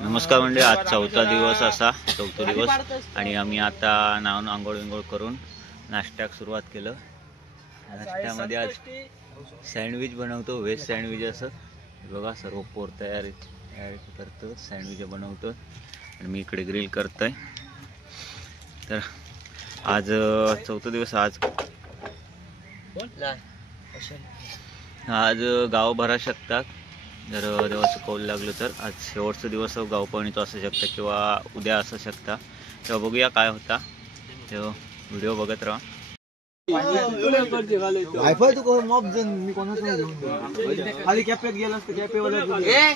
नमस्कार मंडळी, आज चौथा दिवस असा चौथा दिवस आणि आम्ही आता नावून आंघोळ विंघोळ करून नाश्त्याक सुरुवात केलं। नाश्त्यामध्ये आज सँडविच बनवतो, व्हेज सँडविच असं बघा। सर्व पोर तयारी करतो, सँडविच बनवतो आणि मी इकडे ग्रिल करतोय। तर आज चौथा दिवस, आज गाव भरा शकतात जर देवाचं कौल लागलं तर। आज शेवटचा दिवस गाव पावणीचा असू शकता किंवा उद्या असू शकता, तेव्हा बघूया काय होता। तेव्हा व्हिडिओ बघत राहा। वायफाय तू मॉब जन मी कोणाचं नाही घेऊन खाली कॅफेत गेलास तर कॅफेवाला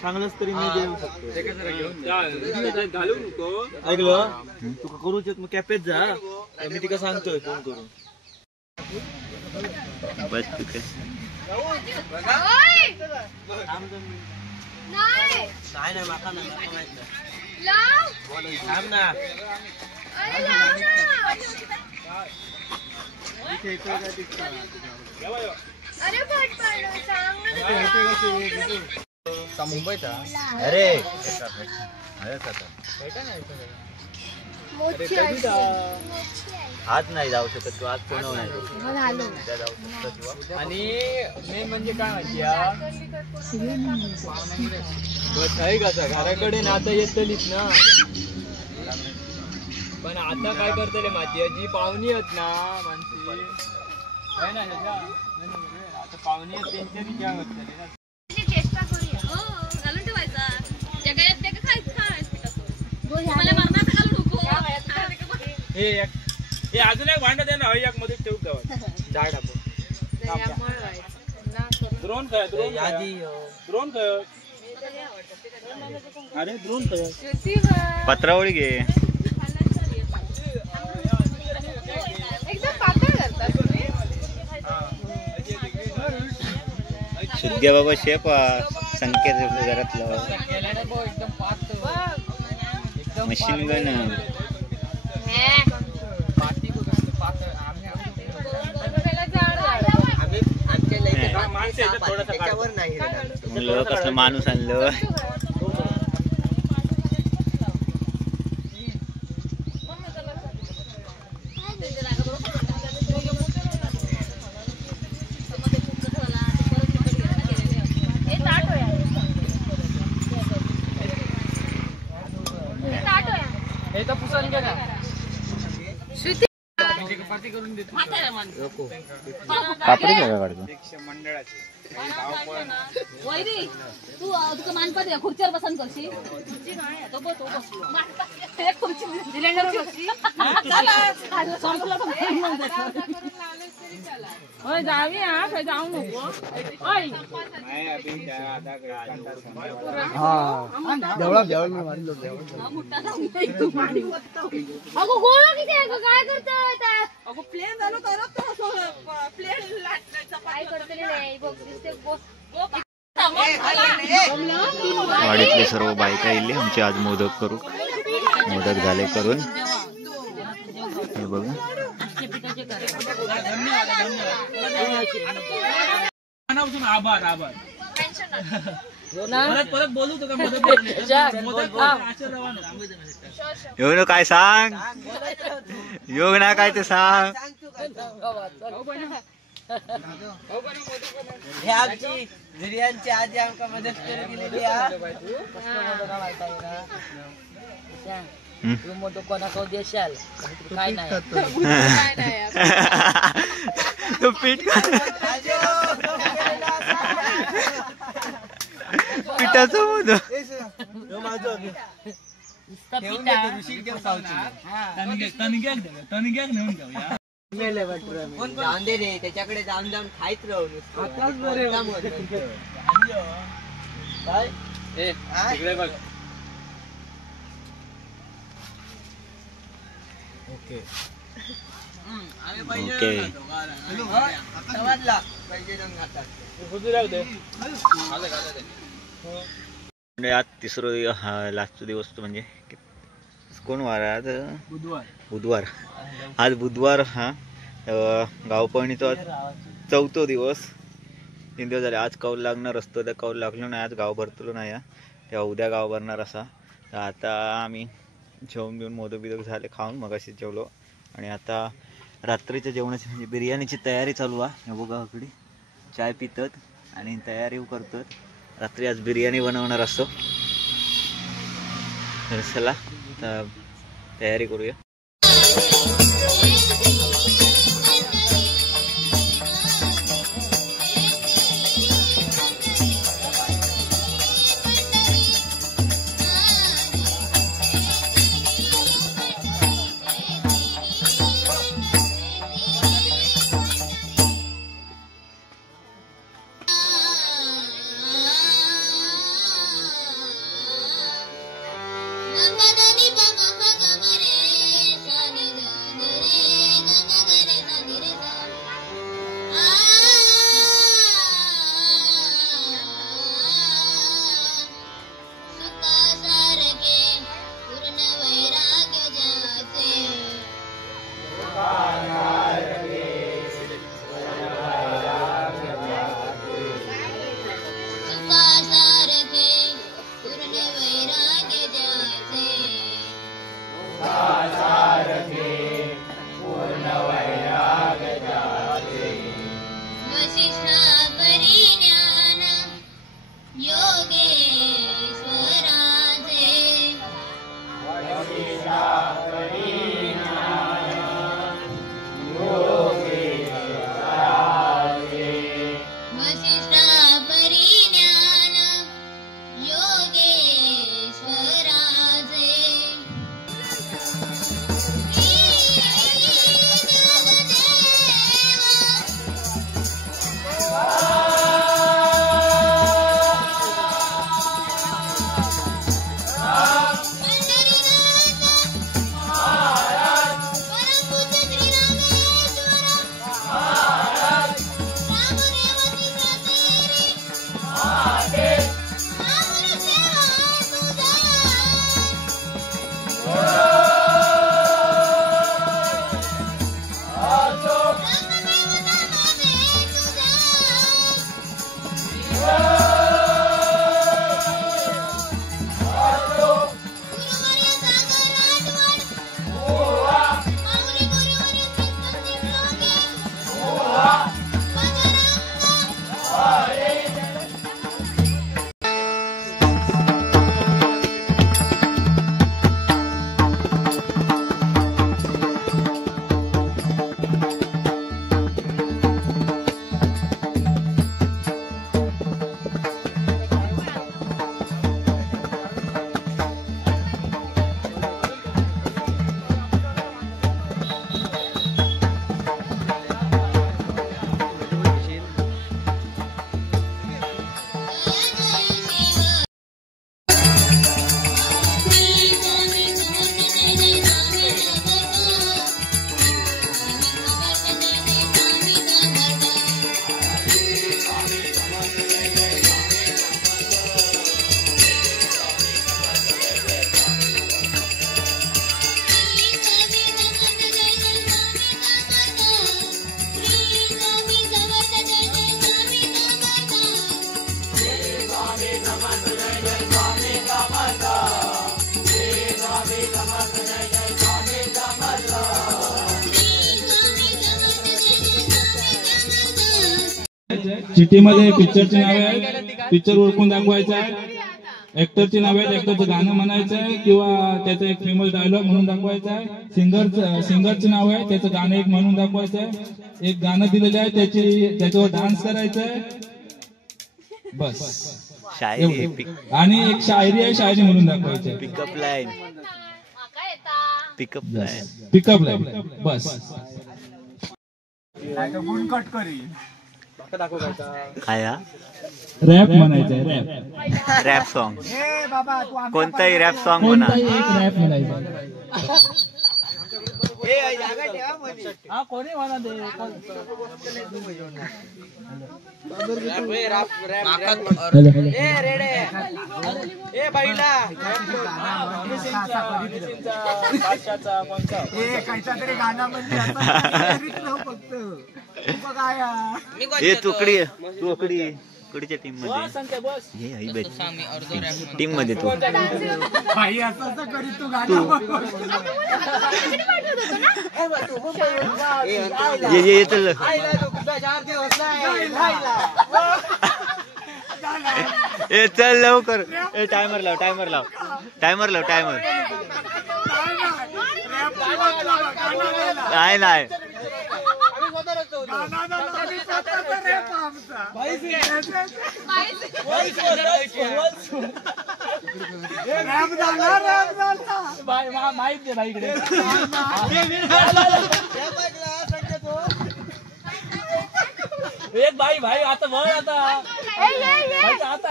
चांगलंच तरी मी देऊ शकतो। ऐकलं तू करूच मग कॅफेत जा, मी तिका सांगतोय फोन करून। बस ठीक आहे। मुंबईचा अरे आज नाही जाऊ शकत किंवा आज पुणे नाही जाऊ शकत। आणि मेन म्हणजे काय माहिती कसं घराकडे नातं येतलीच ना, पण आता काय करतले माहिती जी पाहुणी आहेत ना माणसी आहे ना, आता पाहुणी आहेत त्यांच्या विचार करतले ना। हे अजून एक भांडा दे ना, एक मध्ये ठेवू गावात झाड आपण ड्रोन काय ड्रोन काय अरे ड्रोन काय पत्रावळी घे शुद्ध बाबा शेप संकेत घरातलं मशीन गन कसलं माणूस आणलं। कापडी काय काढतो मंडळाचे तू मानपत खुर्चीवर बसन करशील जाऊ नको अगो गोळा किती आहे काय करतोय अगो प्लेन झालो तरच प्लेन काय करतले नाही बघ दिसते वाडीतले सर्व बायका येईल आमची आज मोदक करू, मोदक झाले करून हे बघा। आभार आभार परत बोलू तुका येऊ ना काय सांग, येऊ ना काय ते सांग। हे आमची झुरियांची आजी आमका मदत करून दिलेली आहे। तू मोठं कोणाकडे देशाल काय नाही तो पीठ पिठाचं मोदक त्याच्याकडे जाऊन जाऊन खायच राहून ओके आज तिसरा लास्टचा दिवस म्हणजे कोण वार आज बुधवार आज बुधवार हा गावपळणीचा चौथा दिवस। 3 दिवस झाले। आज कौल लागणार असतो, त्या कौल लागलो नाही, आज गाव भरतलो नाही, तेव्हा उद्या गाव भरणार असा। तर आता आम्ही जेवून बिवून मोदक बिदक झाले खाऊन मगाशी जेवलो आणि आता रात्रीच्या जेवणाची म्हणजे बिर्याणीची तयारी चालू आहे. हे बघा इकडे चाय पितात आणि तयारी करतात. रात्री आज बिर्याणी बनवणार असतो. तर चला आता तयारी करूया. चिठ्ठीमध्ये पिक्चरची नावे आहेत, पिक्चर ओळखून दाखवायचं आहे. ऍक्टरची नावे आहेत, ऍक्टरचं गाणं म्हणायचं आहे किंवा त्याचा एक फेमस डायलॉग म्हणून दाखवायचा आहे. सिंगरचं नाव आहे, त्याचं गाणं एक म्हणून दाखवायचं आहे. एक गाणं दिलेलं आहे त्याच्यावर डान्स करायचा आहे. बस शायरी आणि एक शायरी आहे, शायरी म्हणून दाखवायची आहे. पिकअप लाईन पिकअप लाईन बस. काय रॅप म्हणायचं आहे, रॅप रॅप सॉन्ग. कोणताही रॅप सॉन्ग म्हणा. कोणताही एक रॅप म्हणायचं. हे तुकडी तुकडी इकडच्या टीम मध्ये संख्या बस हे हई बॅच टीम मध्ये तू भाई असं करी तू गाणं ये चल ए चल लवकर ए टायमर लाव नाही माहित दे भाई इकडे एक भाई आता वळ आता आता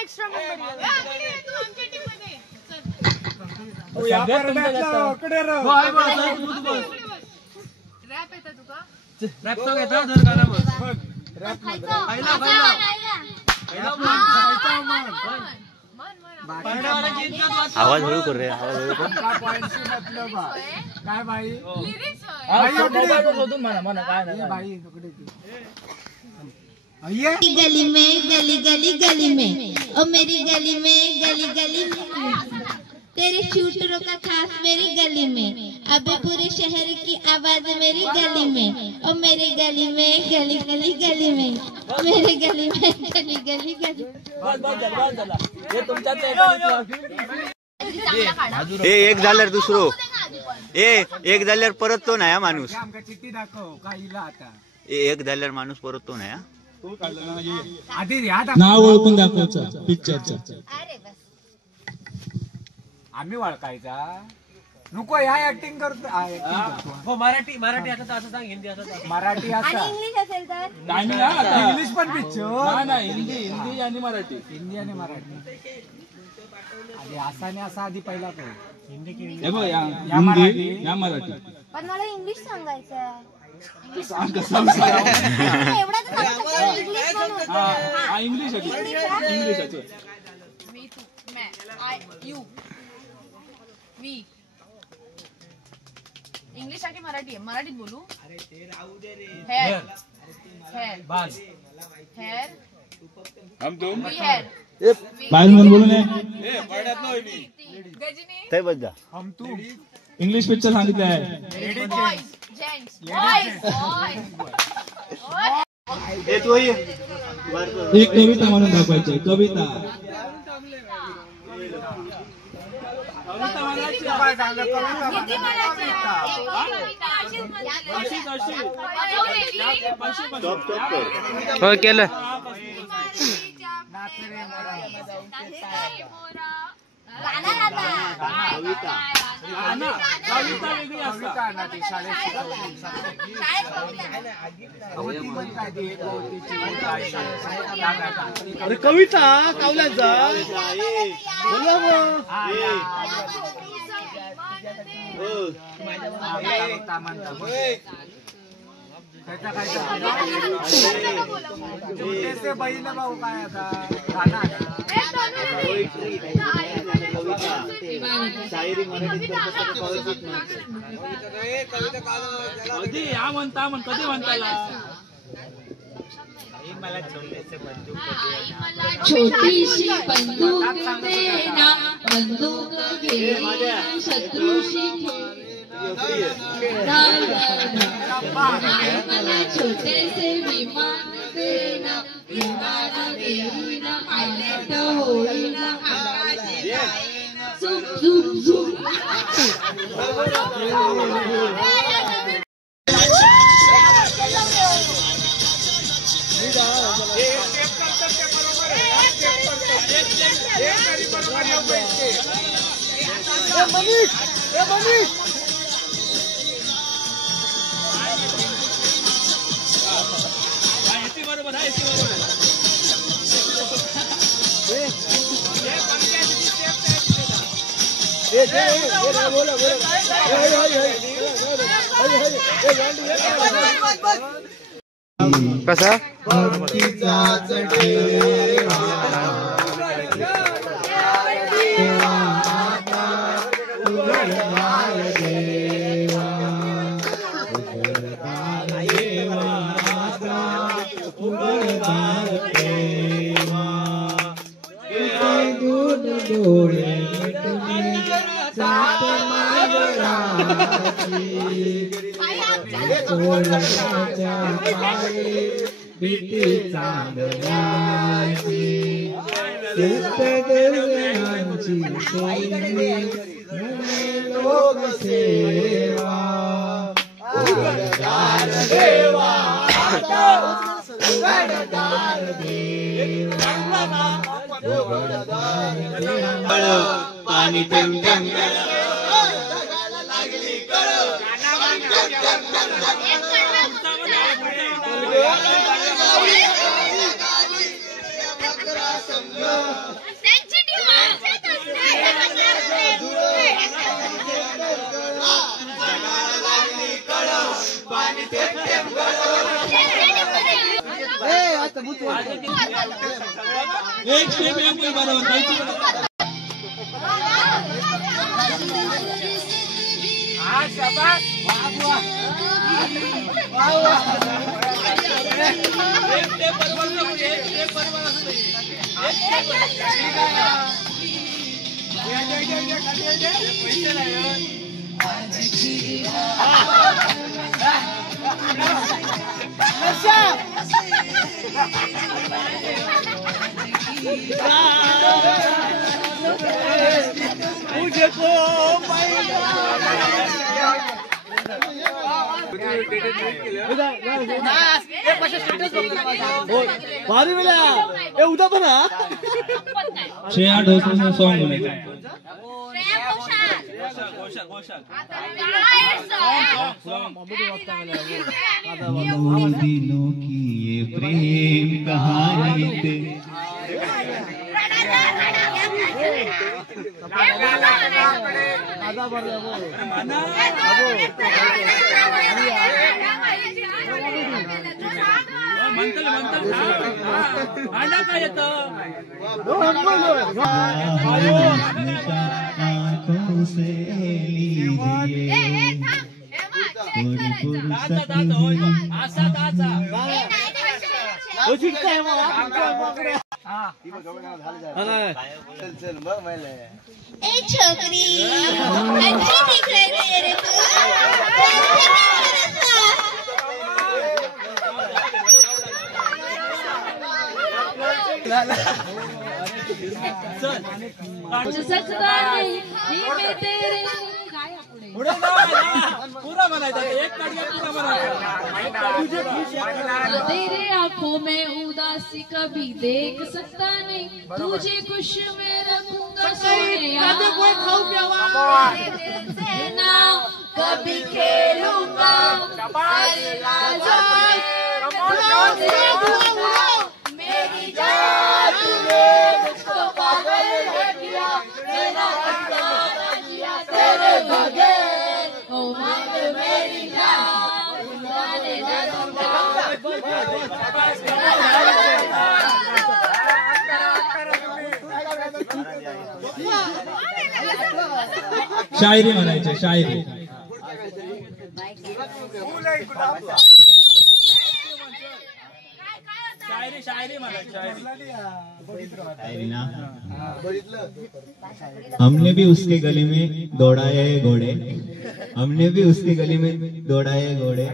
एक्स्ट्रा आवाज हळू कर रे आवाज काय भाई म्हणा काय नाही भाई गली में गली में ओ मेरी गली में गली में तेरे शूटरों का खास मेरी गली में अबे पूरे शहर की आवाज मेरी गली में ओ मेरी गली में गली में मेरी गली में गली हे तुमच्या एक झाल्यावर दुसरो एक झाल्यावर परत तो नाही माणूस चिठ्ठी दाखव काहीला आता एक झाल्यावर माणूस परत तो नाही आधी नाव ओळखून दाखवायचं पिक्चरचं आम्ही ओळखायचा नको ह्या ऍक्टिंग करतो मराठी असं असं सांग हिंदी असं मराठी असं इंग्लिश असेल तर इंग्लिश पण पिक्चर नाही हिंदी आणि मराठी आधी असाने असा आधी पहिला तो हिंदी हे बघ या मराठी पण मला इंग्लिश सांगायचं आहे. सांग कसं एवढं तर सांगू शकतो, इंग्लिश म्हणून. इंग्लिश मी तू मैं आय यू वी इंग्लिश आणि मराठी आहे. मराठीत बोलू. हेयर हेयर बाल हेयर हम तुम वी हेयर बाहेर म्हणून बोलू नये गजनी ते बद्दा हम तू इंग्लिश पिक्चर सांगितलं आहे बॉयज जेंट्स बॉयज ए तू एक कविता म्हणून दाखवायची कविता किती म्हणायची हो केलं अरे कविता कावल्याचा बहीण भाऊ काय आता कधी या म्हणता म्हण कधी म्हणताला छोटीशी बंदूक देना बंदूक घेऊन शत्रूशी मला छोटेसे विमान देना विमान घेऊन पायलट होईन झुम झुम झुम कसा देवा सात मंगळाची सोन्याच्या पायी भीती चांदण्याची देवांची सोयी लोकसेवा उघडदार देवा उघडदार देवा उघडदार देवा पाणी थेंब थेंब एक स्टेप एक बरोबर श्रेया ढोसाचं सॉन्ग म्हणायचं दिनों की ये प्रेम कहानी आंखों से ए छोकरी अच्छी दिख रही है रे तू तेरे आंखों में उदासी कभी देख सकता नहीं, तुझे खुश में रखूंगा सोनिया। तेरे दिल से ना कभी खेलूंगा, मेरी जान तूने मुझको पागल है किया, मेरा अफसाना जिया तेरे बगैर, ओ मांग मेरी जान जाने ना दूंगा। शायरी म्हणायची शायरी हमने भी उसके गली में दौड़ाए घोड़े, हमने भी उसकी गली में दौड़ाए घोड़े,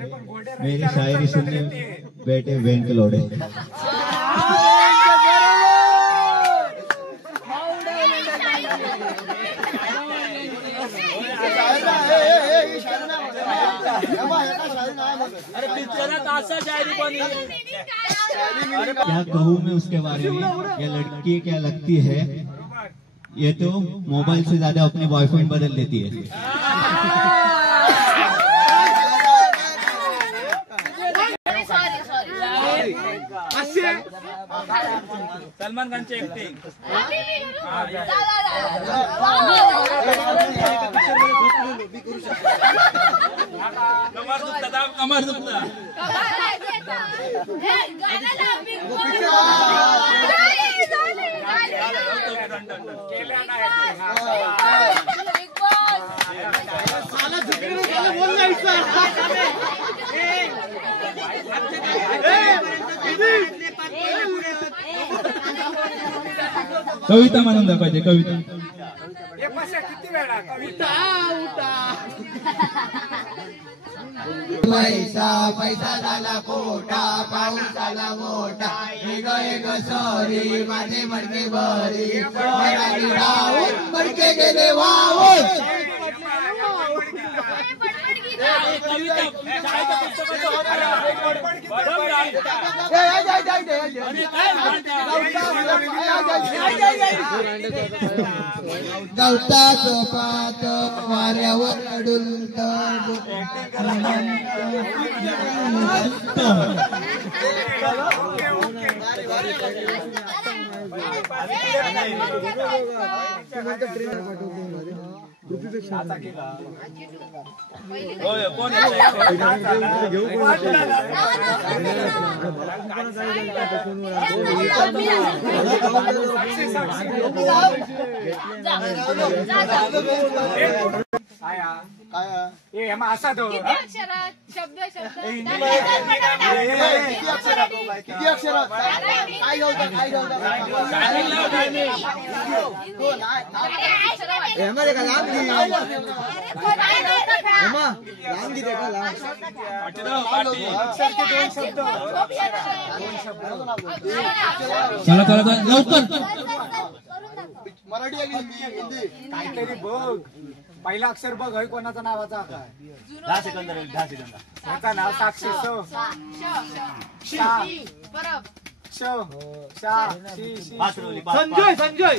मेरी शायरी सुनने बैठे बैंक लोड़े। क्या कहूँ मैं उसके बारे में, यह लड़की क्या लगती है, ये तो मोबाइल से ज्यादा अपने बॉयफ्रेंड बदल लेती है। सलमान खानची ऍक्टिंग कमर दुखता कविता म्हणून दाखवायचे कविता। पैसा पैसा झाला खोटा पाऊस आला मोठा एक एक सरी माझे मडके भरी मडके गेले वाहून गवताच पात वाऱ्यावर अडुलत असा तो शब्द किती अक्षरात काय चला चला लवकर मराठी हिंदी काहीतरी बघ पहिला अक्षर बघ हय कोणाचा नावाचा काय 10 सेकंद त्याचा नाव साक्षी संजय संजय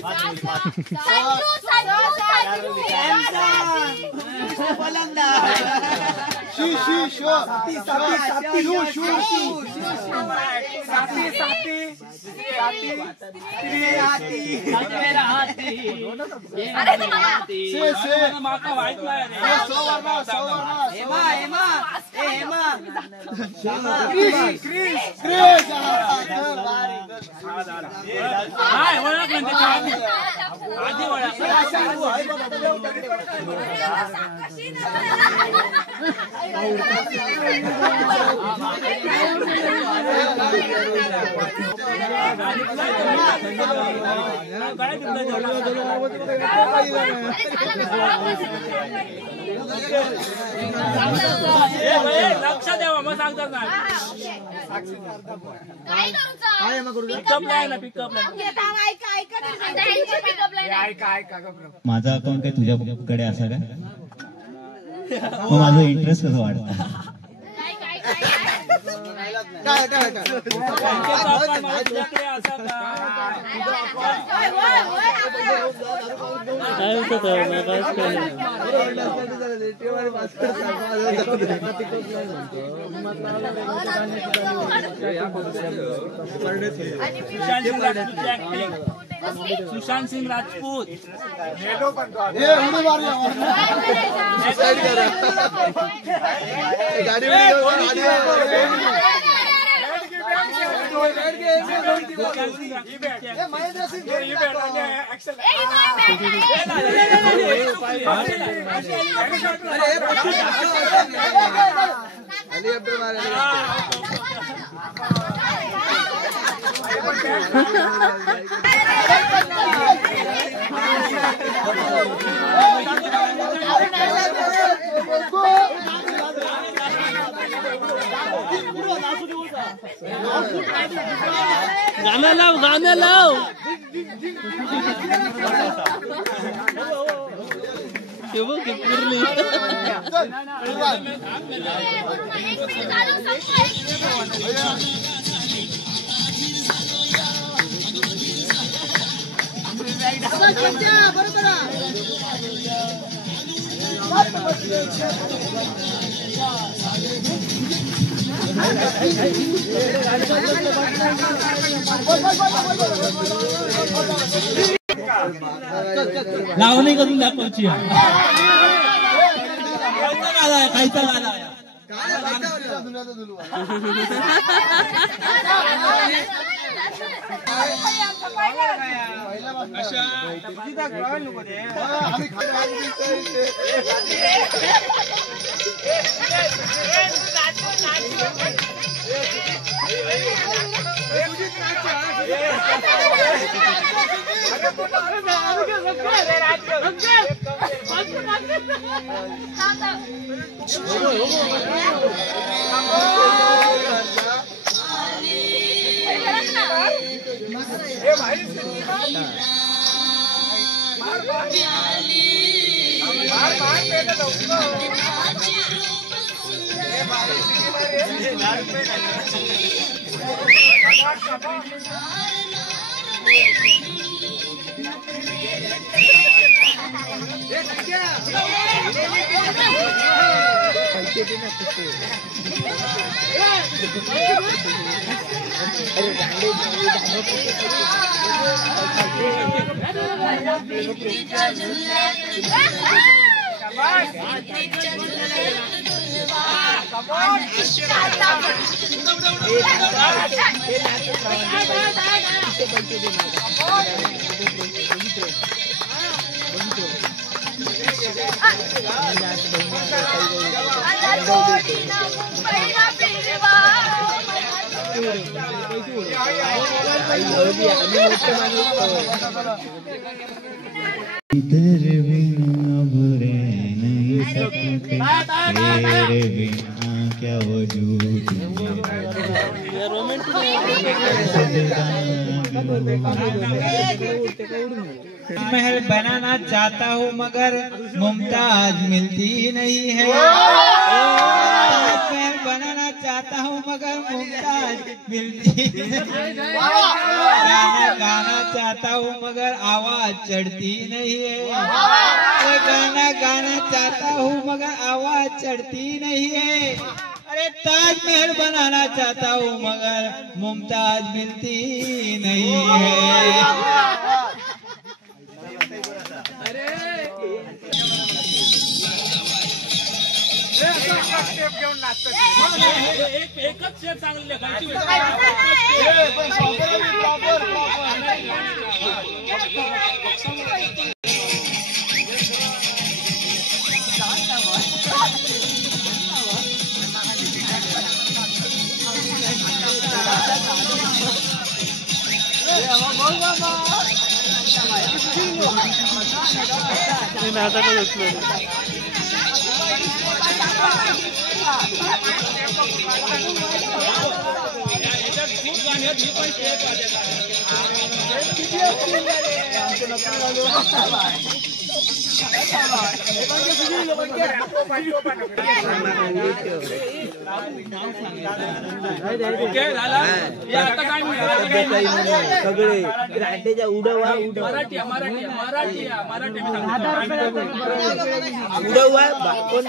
लक्ष द्यावा मग सांगतात ना माझा अकाउंट काय तुझ्याकडे असा काय मग माझं इंटरेस्ट कसं वाढतं सुशांत सिंग राजपूत गाणं लाव लावणी करून दाखवची कायचा गाणं अरे इधर बिना भरे नहीं सकते तेरे बिना क्या वजूद महल बनाना चाहता हूँ मगर मुमताज मिलती नहीं है। महल बनाना चाहता हूँ मगर मुमताज मिलती गाना चाहता हूँ मगर आवाज चढ़ती नहीं है। गाना गाना चाहता हूँ मगर आवाज चढ़ती नहीं है। अरे ताजमहल बनाना चाहता हूँ मगर मुमताज मिलती नहीं है। एकच शेप चांगली सगळे रांडेच्या उडवा मराठी उडवा कोण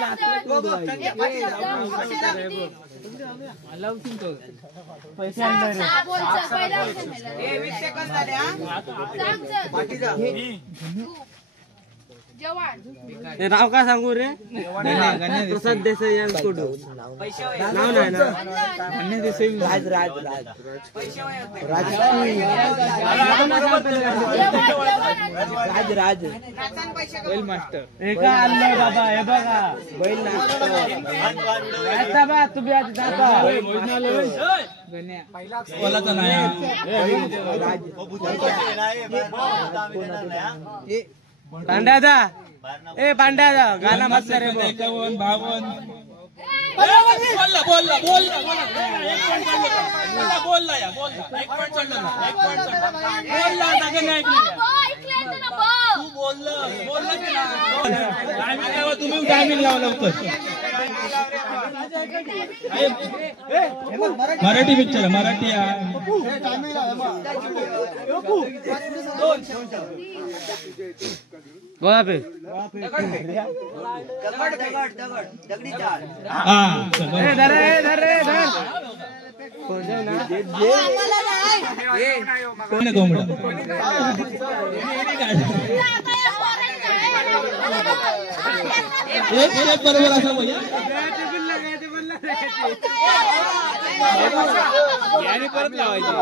नाव का सांगू रे प्रसाद देसाई यांकडून नाव नाही ना राज राज राज राज राज बैल मास्टर हे का आणलंय बाबा हे बघा बैल नाचतो तुम्ही आज जाता पांड्यादा ए पांड्यादा गाणं मस्त रे 51 52 तुम्ही टायमिंग लावा लवकर मराठी पिक्चर मराठी बोला पे कोण कोंबडा एक बरोबर असं भैया परत लावायची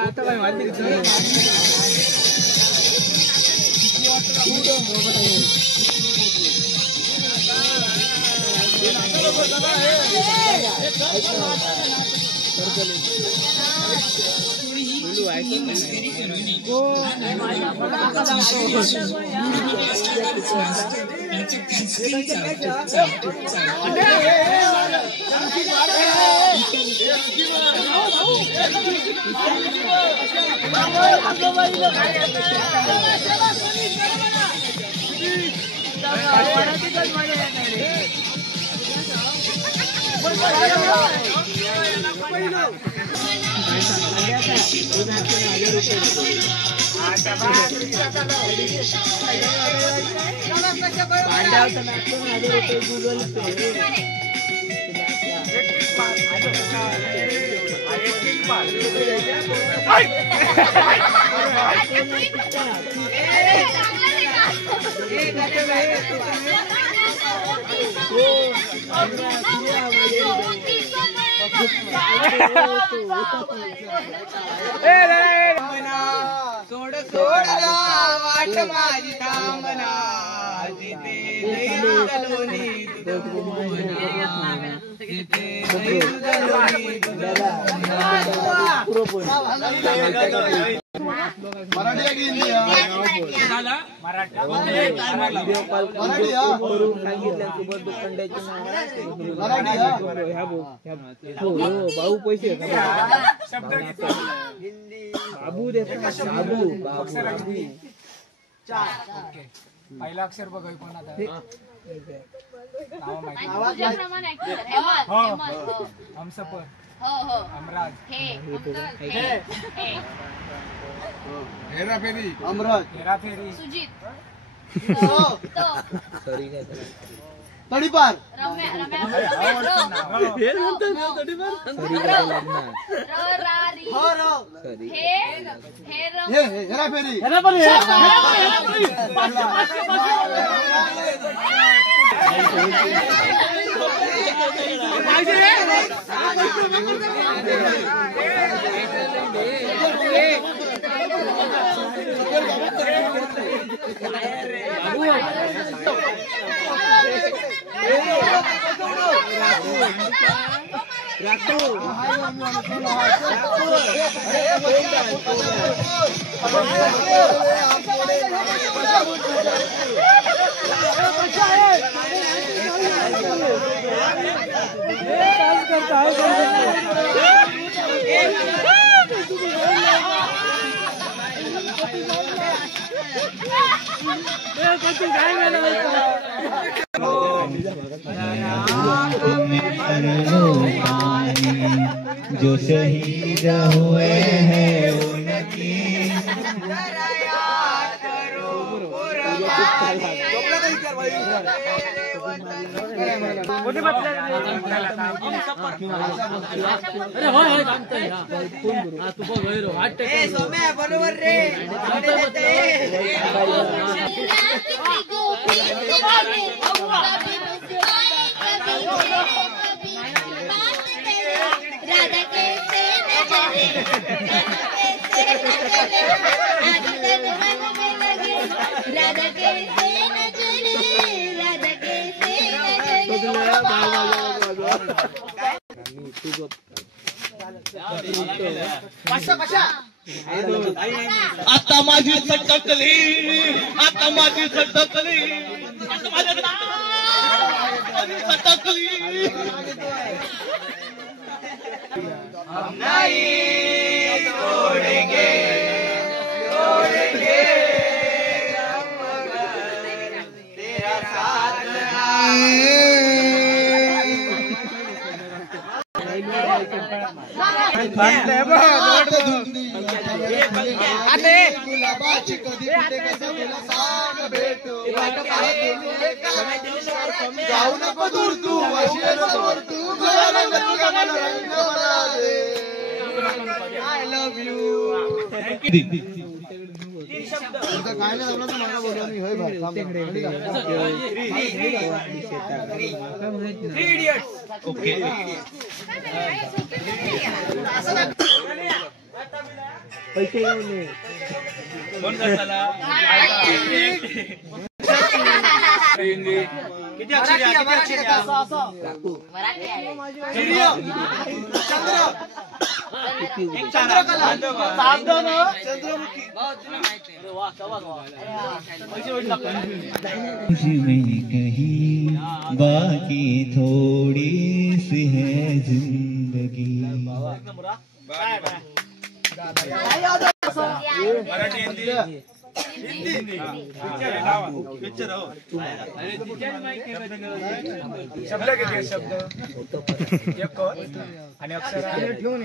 आता काय माहिती सोड सोडला वाट माझी थांबना जिथे दलोनी भाऊ पैसे बाबू देतो बाबू पहिला अक्षर बघा कोण आता हमसफर अमराज हेराफेरी अमराज हेराफेरी सुजित तडीपार हेराफेरी जो शहीद हुए हैं उनकी बरोबर रे राधा कैसे नजरे राधा कैसे आता माझी सटकली आता माझी सटकली आता माझी सटकली हम नहीं छोड़ेंगे छोड़ेंगे तेरा साथ गुलाबाची कधी कुठे कसं तुला सांग भेटू जाऊ नको दूर तू समोर तू आय लव्ह यू ओके पैसे घेऊन ये. कोण करताला किती अक्षर कहीं बाकी थोड़ी सी है जिंदगी. मराठी हिंदी शब्द किती शब्द एक आणि अक्षर ठेवून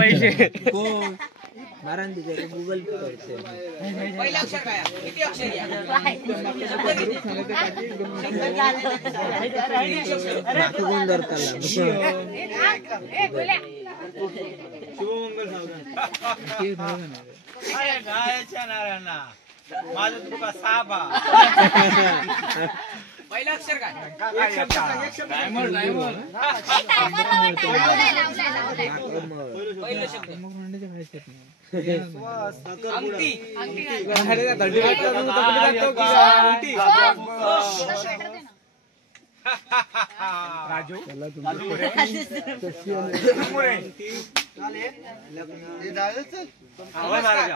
पैसे मारण तिथे गुगल पे करते. पहिला अक्षर काय किती अक्षर कोण धरताला नारायणा माझं तुका साबा पहिला अक्षर काय पहिला शब्द अंगठी राजू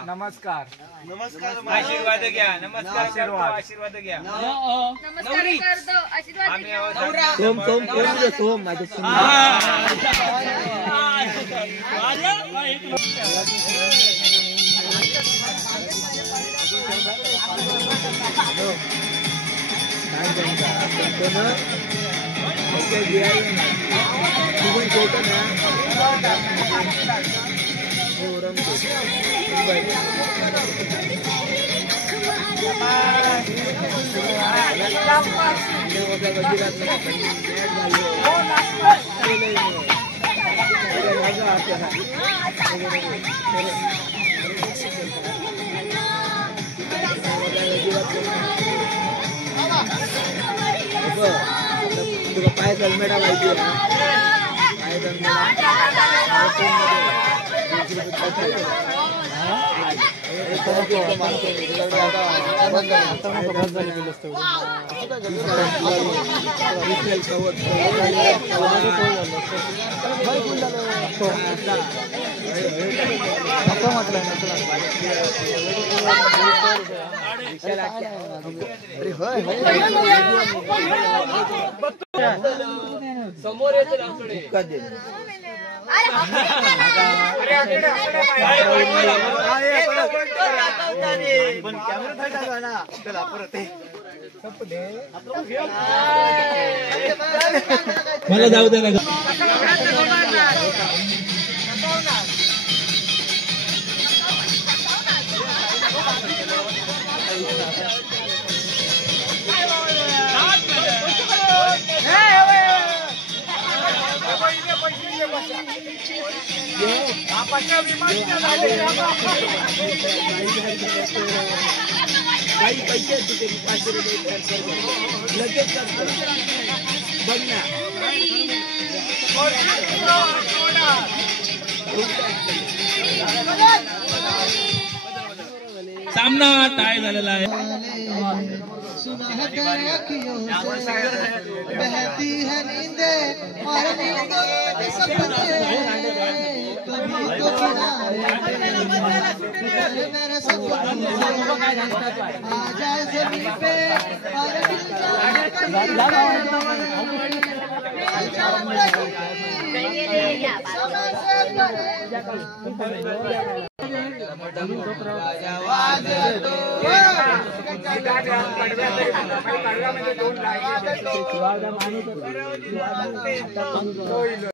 नमस्कार आशीर्वाद घ्या. नमस्कार आशीर्वाद घ्या. नवरी सोम सोम सोम सोम माझे तुला पाय हेल्मेट माहिती आहे समोर येतो मला जाऊ दे ना. काही पैसे तिथे 500 रुपये लगेच बघ ना. सामना टाय झालेला आहे. बहती है नींदे और नींदों में सपने कभी तो किनारे वाजतो